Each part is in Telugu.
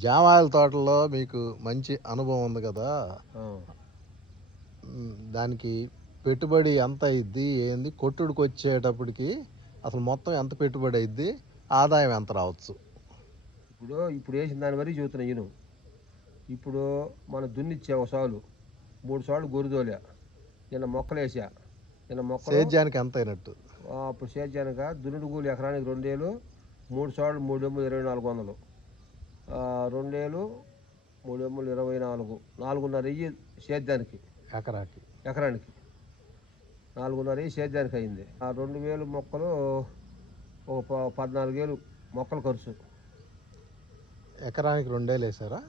జామాయిల తోటలో మీకు మంచి అనుభవం ఉంది కదా. దానికి పెట్టుబడి ఎంత అయింది ఏంది? కొట్టుడికి వచ్చేటప్పటికి అసలు మొత్తం ఎంత పెట్టుబడి అయింది ఆదాయం ఎంత రావచ్చు? ఇప్పుడు ఇప్పుడు వేసిన దాని వరకు చూస్తున్నా ఈయన. ఇప్పుడు మనం దున్నిచ్చే ఒక సాలు మూడు సార్లు గొరుదోలే నిన్న మొక్కలు వేసా. నిన్న మొక్కలు సేద్యానికి ఎంత అయినట్టు? అప్పుడు సేద్యానిక దున్నుడు కూలి ఎకరానికి రెండేలు మూడు సార్లు మూడు ఇరవై నాలుగు వందలు. రెండేలు మూడు ఎమ్ములు ఇరవై నాలుగు. నాలుగున్నర వెయ్యి సేద్యానికి. ఎకరాకి. ఎకరానికి. నాలుగున్నర వెయ్యి సేద్యానికి అయింది. ఆ రెండు వేలు మొక్కలు ఒక పద్నాలుగు వేలు మొక్కలు ఖర్చు. ఎకరానికి రెండేలు వేసారా?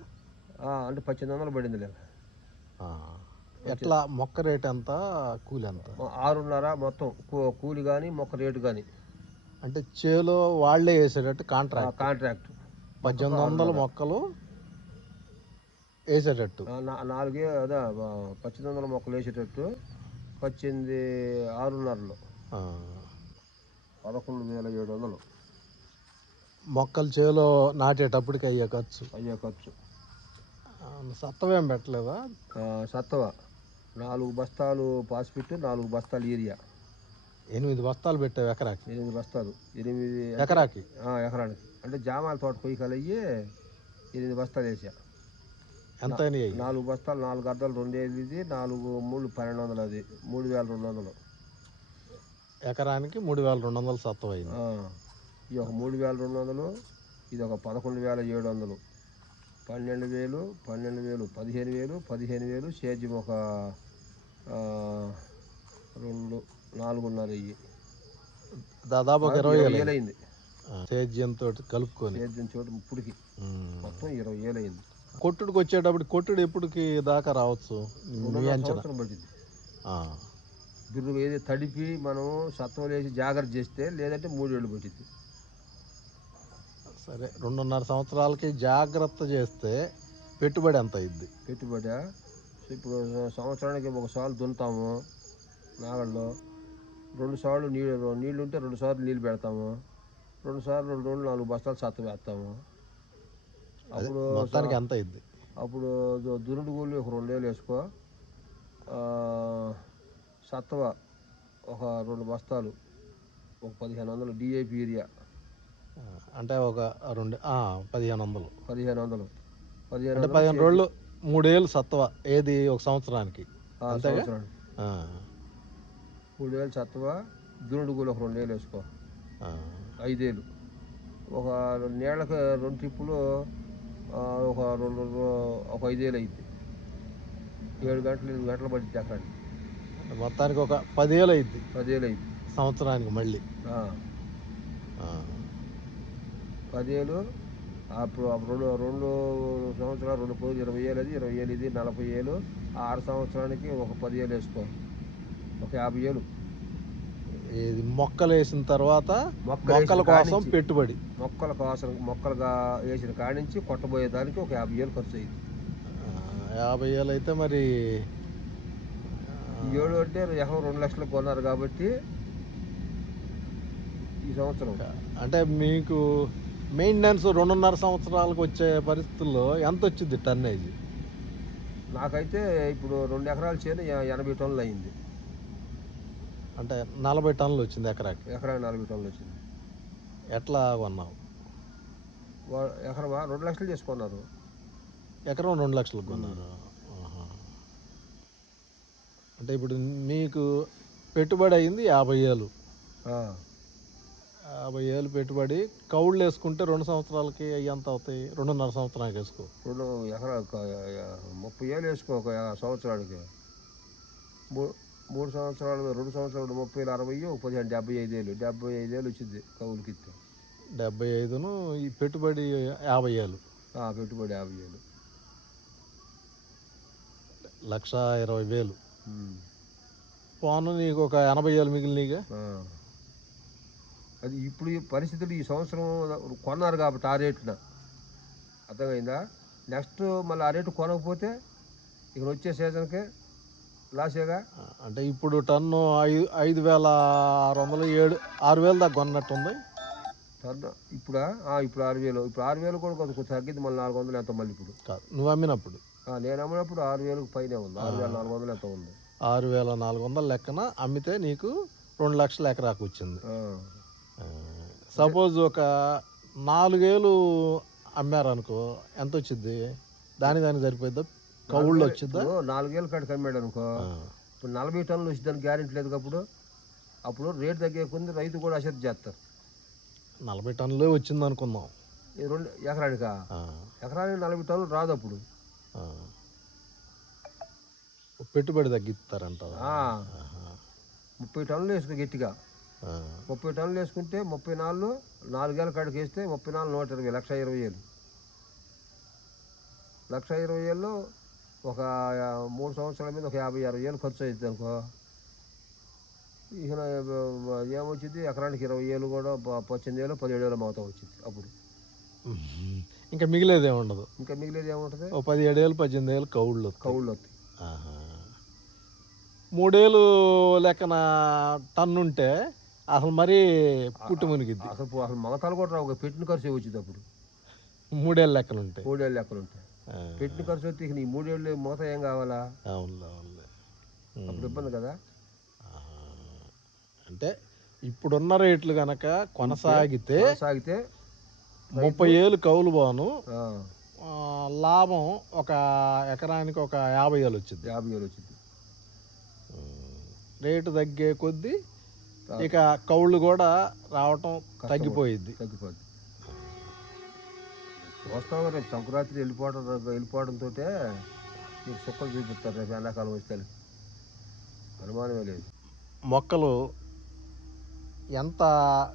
అంటే పద్దెనిమిది వందలు పడింది ఆ. ఎట్లా మొక్క రేట్ ఎంత కూలి ఎంత? ఆరున్నర మొత్తం కూలి కానీ మొక్క రేటు కానీ అంటే చేలో వాళ్ళే వేసేటట్టు కాంట్రాక్ట్. కాంట్రాక్ట్. పద్దెనిమిది వందల మొక్కలు వేసేటట్టు. నాలుగే అదే పద్దెనిమిది వందల మొక్కలు వేసేటట్టు పద్దెనిమిది ఆరున్నరలో. పదకొండు వేల ఏడు వందలు. మొక్కలు చేలో నాటేటప్పటికి అయ్యే ఖర్చు. అయ్యే ఖర్చు. సత్తవేం పెట్టలేదా? సత్తవ. నాలుగు బస్తాలు పాసిపిట్టు నాలుగు బస్తాలు యూరియా. ఎనిమిది బస్తాలు పెట్టావు ఎకరాకి? ఎనిమిది బస్తాలు. ఎనిమిది ఎకరాకి? ఎకరానికి. అంటే జామాల తోట పొయ్యి కలిగి ఎనిమిది బస్తాలు వేసా. ఎంత అయినాయి? నాలుగు బస్తాలు నాలుగు అద్దలు రెండు ఇది నాలుగు మూడు పన్నెండు వందలు అది. మూడు వేల రెండు వందలు. ఎకరానికి మూడు వేల రెండు వందలు సత్తవ అయింది. ఇది ఒక మూడు వేల రెండు వందలు ఇది ఒక పదకొండు వేల ఏడు వందలు. పన్నెండు వేలు పన్నెండు వేలు పదిహేను వేలు పదిహేను వేలు సేద్యం ఒక రెండు నాలుగున్నర వెయ్యి దాదాపు ఒక ఇరవై వేలు అయింది. సేద్యంతో కలుపుకొని. సేద్యం చోటు ఇప్పటికి. మొత్తం ఇరవై వేలు అయింది కొట్టుడికి వచ్చేటప్పుడు కొట్టుడు ఎప్పటికి దాకా రావచ్చు? సంవత్సరం పట్టింది. బిర్రు ఏది తడిపి మనం సత్వం వేసి జాగ్రత్త చేస్తే లేదంటే మూడేళ్ళు పట్టింది. సరే రెండున్నర సంవత్సరాలకి జాగ్రత్త చేస్తే పెట్టుబడి ఎంత అయింది పెట్టుబడి? ఇప్పుడు సంవత్సరానికి ఒక సార్లు దున్నుతాము నాగల్లో రెండు సార్లు నీళ్ళు నీళ్ళు ఉంటే రెండు సార్లు నీళ్ళు పెడతాము. రెండు సార్లు రెండు రోజులు నాలుగు బస్తాలు సత్త వేస్తాము. అప్పుడు మొత్తానికి ఎంత అయింది? అప్పుడు దు- దున్నుడు కూలి ఒక రెండు వేలు వేసుకో. సత్వ ఒక రెండు బస్తాలు ఒక పదిహేను వందలు డిఏపి యూరియా ఆ, అంటే ఒక రెండు పదిహేను వందలు. పదిహేను వందలు. పదిహేను అంటే పదిహేను రోజులు మూడేళ్ళు సత్వ ఏది ఒక సంవత్సరానికి? ఆ, అంతేగా? సంవత్సరానికి. ఆ, మూడు వేలు సత్వ దున్నుడు కూలి ఒక రెండు వేలు వేసుకో. ఐదేళ్ళు. ఒక రెండు నేళ్ళకి రెండు ట్రిప్పులు ఒక రెండు ఒక ఐదేళ్ళు అయింది. ఏడు గంటలు ఎనిమిది గంటలు పడింది అంటే మొత్తానికి ఒక పదేళ్ళు అయింది. పదేళ్ళు అయింది. సంవత్సరానికి మళ్ళీ. పదేళ్ళు అప్పుడు రెండు రెండు సంవత్సరాలు రెండు పోదు ఇరవై ఏళ్ళు అది ఇరవై ఏళ్ళు ఇది నలభై ఏళ్ళు. ఆరు సంవత్సరానికి ఒక పది ఏళ్ళు వేసుకో. ఒక యాభై ఏళ్ళు. ఇది మొక్కలు వేసిన తర్వాత మొక్క మొక్కల కోసం పెట్టుబడి. మొక్కల కోసం మొక్కలుగా వేసిన కాడించి కొట్టబోయేదానికి ఒక యాభై ఏళ్ళు ఖర్చు అయింది యాభై ఏళ్ళు అయితే మరి ఏడు అంటే ఎకరం రెండు లక్షలకు కొన్నారు కాబట్టి ఈ సంవత్సరం. అంటే మీకు మెయింటెనెన్స్ రెండున్నర సంవత్సరాలకు వచ్చే పరిస్థితుల్లో ఎంత వచ్చింది టన్నేజ్? నాకైతే ఇప్పుడు రెండు ఎకరాల చేను ఎనభై టన్నులు అయింది. అంటే నలభై టన్నులు వచ్చింది ఎకరాకి. ఎకరానికి నలభై టన్నులు వచ్చింది. ఎట్లా కొన్నావు? ఎకరమా రెండు లక్షలు చేసుకున్నారు. ఎకరం రెండు లక్షలకు కొన్నారు. అంటే ఇప్పుడు నీకు పెట్టుబడి అయింది యాభై ఏళ్ళు. యాభై ఏళ్ళు పెట్టుబడి కౌళ్ళు వేసుకుంటే రెండు సంవత్సరాలకి అవి ఎంత అవుతాయి రెండున్నర సంవత్సరానికి వేసుకో. రెండు ఎకరా ముప్పై ఏళ్ళు వేసుకో ఒక సంవత్సరానికి. మూడు సంవత్సరాలు రెండు సంవత్సరాలు ముప్పై వేలు అరవై పదిహేను డెబ్బై ఐదు వేలు డెబ్బై ఐదు వేలు వచ్చింది కౌలుకి డెబ్బై ఐదును ఈ పెట్టుబడి యాభై ఏళ్ళు. ఆ, పెట్టుబడి యాభై వేలు లక్ష ఇరవై వేలు. పోను నీకు ఒక ఎనభై ఏళ్ళు మిగిలినగా. అది ఇప్పుడు ఈ పరిస్థితులు ఈ సంవత్సరం కొన్నారు కాబట్టి ఆ రేటున. అర్థమైందా? నెక్స్ట్ మళ్ళీ ఆ రేటు కొనకపోతే ఇక్కడ వచ్చే సీజన్కి లాసేగా అంటే ఇప్పుడు టన్ను ఐదు ఐదు వేల ఆరు వందలు ఏడు ఆరు వేలు దాకా కొన్నట్టుంది. టర్న్ ఇప్పుడా? ఆ, ఇప్పుడు ఆరు వేలు. ఇప్పుడు ఆరు వేలు కూడా కొంచెం తగ్గింది మళ్ళీ నాలుగు వందలు ఎంత మళ్ళీ ఇప్పుడు? కాదు నువ్వు అమ్మినప్పుడు. నేను అమ్మినప్పుడు ఆరు వేలకు పైనే ఉంది. ఆరు వేల నాలుగు వందలు ఎంత ఉంది? ఆరు వేల నాలుగు వందల లెక్కన అమ్మితే నీకు రెండు లక్షల ఎకరాకు వచ్చింది. సపోజ్ ఒక నాలుగేళ్ళు అమ్మారనుకో ఎంత వచ్చింది దాని దానికి సరిపోద్దా కవుళ్ళు ఇప్పుడు నాలుగేళ్ళ కాడికి అమ్మాడు అనుకో. ఇప్పుడు నలభై టన్నులు వచ్చిందని గ్యారెంటీ లేదు అప్పుడు అప్పుడు రేటు తగ్గేకుంది రైతు కూడా అసలు చేస్తారు. నలభై టన్నులే వచ్చింది అనుకుందాం. ఈ రెండు ఎకరానికా? ఎకరానికి నలభై టన్నులు రాదు అప్పుడు. పెట్టుబడి ఆహా. ముప్పై టన్నులు వేసుకో గట్టిగా. ముప్పై టన్నులు వేసుకుంటే ముప్పై నాలుగు నాలుగేళ్ళ కాడికి వేస్తే ముప్పై నాలుగు నూట ఇరవై లక్ష ఇరవై వేలు. లక్ష ఇరవై వేలు ఒక మూడు సంవత్సరాల మీద ఒక యాభై అరవై వేలు ఖర్చు అవుతుంది అనుకో. ఇక ఏమొచ్చింది ఎకరానికి ఇరవై వేలు కూడా పద్దెనిమిది వేలు పదిహేడు వేలు మొత్తం వచ్చింది అప్పుడు. ఇంకా మిగిలేదే ఉండదు ఇంకా మిగిలేదు ఏముంటుంది? ఓ పదిహేడు వేలు పద్దెనిమిది వేలు వస్తాయి. కౌళ్ళు వస్తాయి. మూడేళ్ళు లెక్కన టన్ను ఉంటే అసలు మరీ పుట్టి మునిగిద్ది. అసలు అసలు మగతాలు కూడా రావు పెట్టిన ఖర్చు వచ్చింది అప్పుడు. మూడేళ్ళు లెక్కన ఉంటాయి మూడేళ్ళు లెక్కలు ఉంటాయి పెట్టిన ఖర్చు ఇక నీ మూడేళ్ళు మూత ఏం కావాలా? అవునులే అవునులే. ఉమ్. అప్పుడు ఇబ్బంది కదా. అంటే ఇప్పుడున్న రేట్లు గనక కొనసాగితే సాగితే ముప్పై ఏళ్ళు కౌలు బాను లాభం ఒక ఎకరానికి ఒక యాభై వేలు వచ్చింది. యాభై వేలు వచ్చింది. రేటు తగ్గే కొద్దీ ఇక కౌళ్ళు కూడా రావటం తగ్గిపోయిద్ది. తగ్గిపోద్ది. వస్తావు రేపు సంక్రాంతి వెళ్ళిపోవడం వెళ్ళిపోవడంతో నీకు సుక్కలు చూపిస్తారు రేపు ఎండాకాలం వస్తే. అనుమానమే లేదు. మొక్కలు ఎంత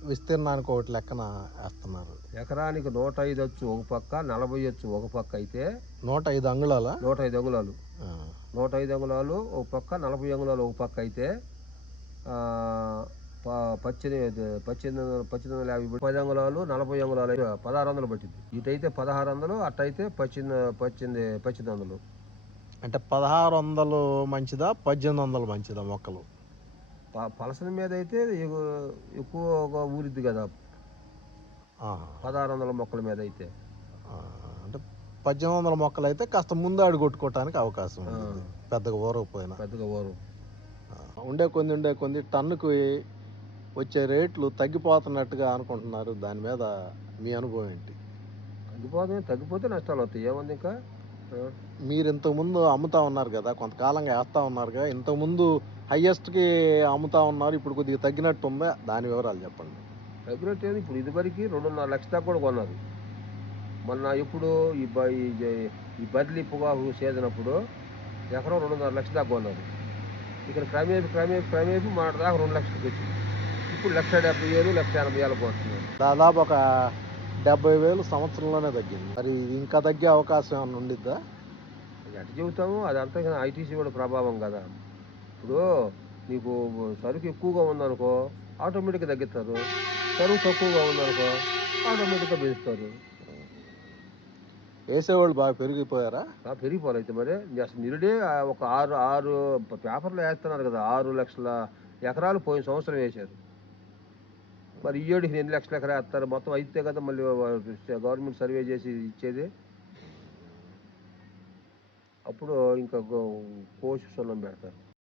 విస్తీర్ణానికి ఒకటి లెక్కన వేస్తున్నారు? ఎకరానికి నూట ఐదు వచ్చు ఒక పక్క నలభై వచ్చు ఒక పక్క అయితే నూట ఐదు అంగుళాల? నూట ఐదు అంగుళాలు. నూట ఐదు అంగుళాలు ఒక పక్క నలభై అంగుళాలు ఒక పక్క అయితే పద్దెనిమిది పద్దెనిమిది వందల పద్దెనిమిది వందల యాభై పది అంగుళాలు నలభై అంగుళాలు పదహారు వందలు పట్టింది. ఇటైతే పదహారు వందలు అట్టయితే పద్దెనిమిది పద్దెనిమిది పద్దెనిమిది వందలు. అంటే పదహారు వందలు మంచిదా పద్దెనిమిది వందలు మంచిదా మొక్కలు? పలసల మీద అయితే ఎక్కువ ఊరిద్ది కదా. పదహారు వందల మొక్కల మీద అయితే. అంటే పద్దెనిమిది వందల మొక్కలు అయితే కాస్త ముందు అడుగు కొట్టుకోవటానికి అవకాశం పెద్దగా ఊరకపోయినా పెద్దగా ఓరు. ఉండే కొంది ఉండే కొంది టన్నుకి వచ్చే రేట్లు తగ్గిపోతున్నట్టుగా అనుకుంటున్నారు. దాని మీద మీ అనుభవం ఏంటి? తగ్గిపోతే తగ్గిపోతే నష్టాలు వస్తాయి. ఏముంది ఇంకా? మీరు ఇంతకుముందు అమ్ముతా ఉన్నారు కదా కొంతకాలంగా వేస్తా ఉన్నారుగా ఇంతకుముందు హయ్యెస్ట్కి అమ్ముతా ఉన్నారు ఇప్పుడు కొద్దిగా తగ్గినట్టు ఉందా? దాని వివరాలు చెప్పండి. తగ్గినట్టు ఏంది? ఇప్పుడు ఇదివరకు రెండున్నర లక్షల దాకా కూడా కొన్నారు. మొన్న ఇప్పుడు ఈ బ- ఈ బదిలీ పొగాకు సీజన్ అప్పుడు ఎకరం రెండున్నర లక్షల దాకా కొన్నారు. ఇక్కడ క్రమేపీ క్రమేపీ క్రమేపీ మన దాకా రెండు లక్షలకు వచ్చింది. ఇప్పుడు లక్ష డెబ్బై వేలు లక్ష ఎనభై వేలకు పోతున్నారు దాదాపు ఒక డెబ్బై వేలు సంవత్సరంలోనే తగ్గింది. మరి ఇంకా తగ్గే అవకాశం ఏమైనా ఉండిద్దా? అది ఎట్ట చెబుతాము? అదంతా ఐటీసీ కూడా ప్రభావం కదా. ఇప్పుడు నీకు సరుకు ఎక్కువగా ఉందనుకో ఆటోమేటిక్గా తగ్గిస్తారు. సరుకు తక్కువగా ఉందనుకో ఆటోమేటిక్గా పెంచుతారు. వేసేవాళ్ళు బాగా పెరిగిపోయారా? పెరిగిపోవాలి అయితే మరి. అసలు నిరుడే ఒక ఆరు ఆరు పేపర్లో వేస్తున్నారు కదా ఆరు లక్షల ఎకరాలు పోయిన సంవత్సరం వేశారు. మరి ఈ ఎన్ని లక్షలు ఎకరా వేస్తారు? మొత్తం అయితే కదా మళ్ళీ గవర్నమెంట్ సర్వే చేసి ఇచ్చేది. అప్పుడు ఇంకా కోసి సున్నం పెడతారు.